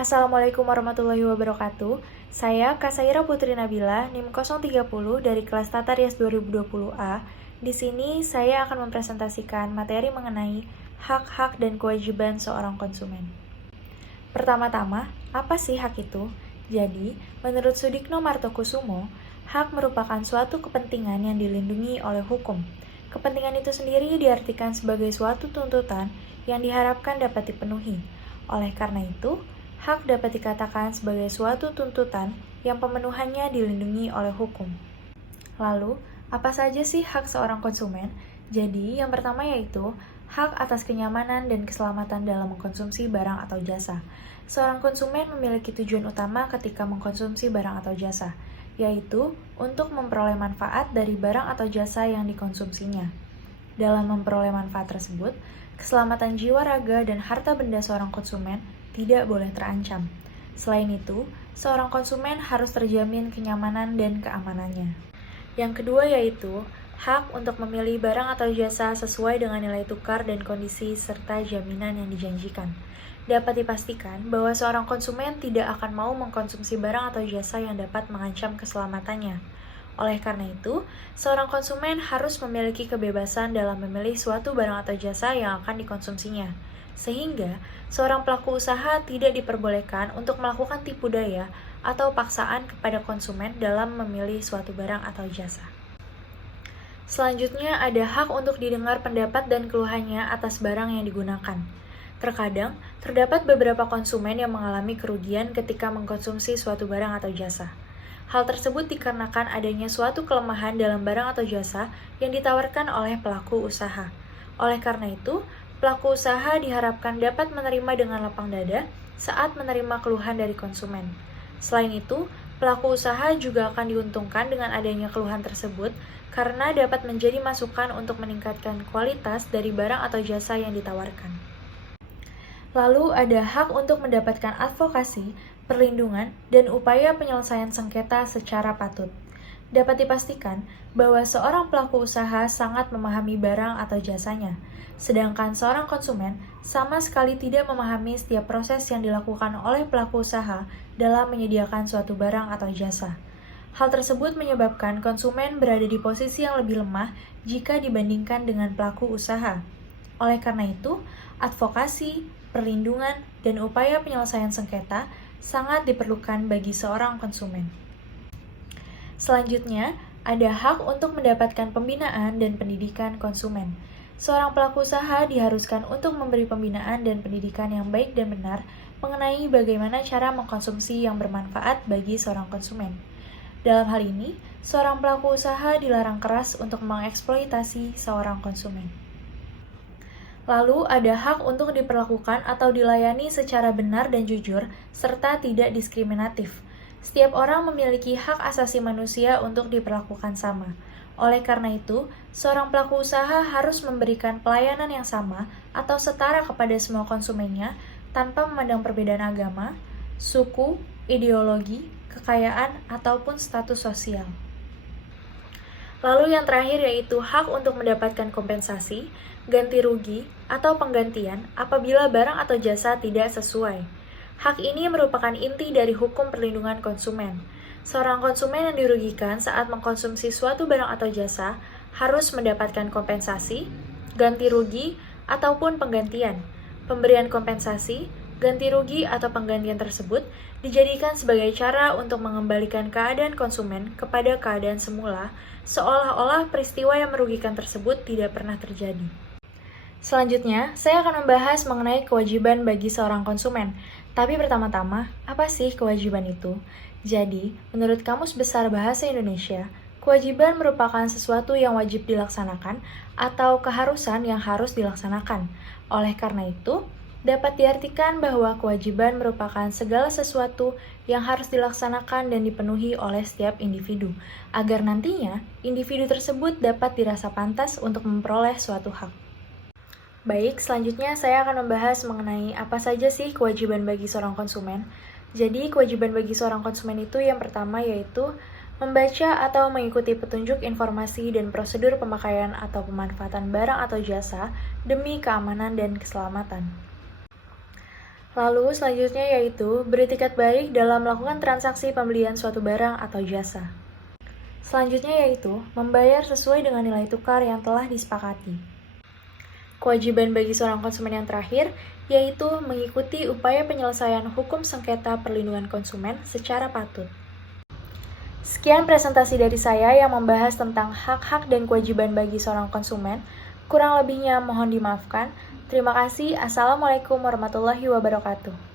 Assalamualaikum warahmatullahi wabarakatuh. Saya Kasaira Putri Nabila, NIM 030 dari kelas Tata Rias 2020A. Di sini saya akan mempresentasikan materi mengenai hak-hak dan kewajiban seorang konsumen. Pertama-tama, apa sih hak itu? Jadi, menurut Sudikno Martokusumo, hak merupakan suatu kepentingan yang dilindungi oleh hukum. Kepentingan itu sendiri diartikan sebagai suatu tuntutan yang diharapkan dapat dipenuhi. Oleh karena itu, hak dapat dikatakan sebagai suatu tuntutan yang pemenuhannya dilindungi oleh hukum. Lalu, apa saja sih hak seorang konsumen? Jadi, yang pertama yaitu hak atas kenyamanan dan keselamatan dalam mengkonsumsi barang atau jasa. Seorang konsumen memiliki tujuan utama ketika mengkonsumsi barang atau jasa, yaitu untuk memperoleh manfaat dari barang atau jasa yang dikonsumsinya. Dalam memperoleh manfaat tersebut, keselamatan jiwa, raga, dan harta benda seorang konsumen tidak boleh terancam. Selain itu, seorang konsumen harus terjamin kenyamanan dan keamanannya. Yang kedua yaitu hak untuk memilih barang atau jasa sesuai dengan nilai tukar dan kondisi serta jaminan yang dijanjikan. Dapat dipastikan bahwa seorang konsumen tidak akan mau mengkonsumsi barang atau jasa yang dapat mengancam keselamatannya. Oleh karena itu, seorang konsumen harus memiliki kebebasan dalam memilih suatu barang atau jasa yang akan dikonsumsinya. Sehingga, seorang pelaku usaha tidak diperbolehkan untuk melakukan tipu daya atau paksaan kepada konsumen dalam memilih suatu barang atau jasa. Selanjutnya, ada hak untuk didengar pendapat dan keluhannya atas barang yang digunakan. Terkadang, terdapat beberapa konsumen yang mengalami kerugian ketika mengkonsumsi suatu barang atau jasa. Hal tersebut dikarenakan adanya suatu kelemahan dalam barang atau jasa yang ditawarkan oleh pelaku usaha. Oleh karena itu, pelaku usaha diharapkan dapat menerima dengan lapang dada saat menerima keluhan dari konsumen. Selain itu, pelaku usaha juga akan diuntungkan dengan adanya keluhan tersebut karena dapat menjadi masukan untuk meningkatkan kualitas dari barang atau jasa yang ditawarkan. Lalu ada hak untuk mendapatkan advokasi, perlindungan, dan upaya penyelesaian sengketa secara patut. Dapat dipastikan bahwa seorang pelaku usaha sangat memahami barang atau jasanya, sedangkan seorang konsumen sama sekali tidak memahami setiap proses yang dilakukan oleh pelaku usaha dalam menyediakan suatu barang atau jasa. Hal tersebut menyebabkan konsumen berada di posisi yang lebih lemah jika dibandingkan dengan pelaku usaha. Oleh karena itu, advokasi, perlindungan, dan upaya penyelesaian sengketa sangat diperlukan bagi seorang konsumen. Selanjutnya, ada hak untuk mendapatkan pembinaan dan pendidikan konsumen. Seorang pelaku usaha diharuskan untuk memberi pembinaan dan pendidikan yang baik dan benar mengenai bagaimana cara mengkonsumsi yang bermanfaat bagi seorang konsumen. Dalam hal ini, seorang pelaku usaha dilarang keras untuk mengeksploitasi seorang konsumen. Lalu ada hak untuk diperlakukan atau dilayani secara benar dan jujur, serta tidak diskriminatif. Setiap orang memiliki hak asasi manusia untuk diperlakukan sama. Oleh karena itu, seorang pelaku usaha harus memberikan pelayanan yang sama atau setara kepada semua konsumennya tanpa memandang perbedaan agama, suku, ideologi, kekayaan, ataupun status sosial. Lalu yang terakhir yaitu hak untuk mendapatkan kompensasi, ganti rugi, atau penggantian apabila barang atau jasa tidak sesuai. Hak ini merupakan inti dari hukum perlindungan konsumen. Seorang konsumen yang dirugikan saat mengkonsumsi suatu barang atau jasa harus mendapatkan kompensasi, ganti rugi, ataupun penggantian. Pemberian kompensasi, ganti rugi, atau penggantian tersebut dijadikan sebagai cara untuk mengembalikan keadaan konsumen kepada keadaan semula, seolah-olah peristiwa yang merugikan tersebut tidak pernah terjadi. Selanjutnya, saya akan membahas mengenai kewajiban bagi seorang konsumen. Tapi pertama-tama, apa sih kewajiban itu? Jadi, menurut Kamus Besar Bahasa Indonesia, kewajiban merupakan sesuatu yang wajib dilaksanakan atau keharusan yang harus dilaksanakan. Oleh karena itu, dapat diartikan bahwa kewajiban merupakan segala sesuatu yang harus dilaksanakan dan dipenuhi oleh setiap individu, agar nantinya individu tersebut dapat dirasa pantas untuk memperoleh suatu hak. Baik, selanjutnya saya akan membahas mengenai apa saja sih kewajiban bagi seorang konsumen. Jadi, kewajiban bagi seorang konsumen itu yang pertama yaitu membaca atau mengikuti petunjuk informasi dan prosedur pemakaian atau pemanfaatan barang atau jasa demi keamanan dan keselamatan. Lalu selanjutnya yaitu beretikat baik dalam melakukan transaksi pembelian suatu barang atau jasa. Selanjutnya yaitu membayar sesuai dengan nilai tukar yang telah disepakati. Kewajiban bagi seorang konsumen yang terakhir yaitu mengikuti upaya penyelesaian hukum sengketa perlindungan konsumen secara patut. Sekian presentasi dari saya yang membahas tentang hak-hak dan kewajiban bagi seorang konsumen. Kurang lebihnya mohon dimaafkan. Terima kasih. Assalamualaikum warahmatullahi wabarakatuh.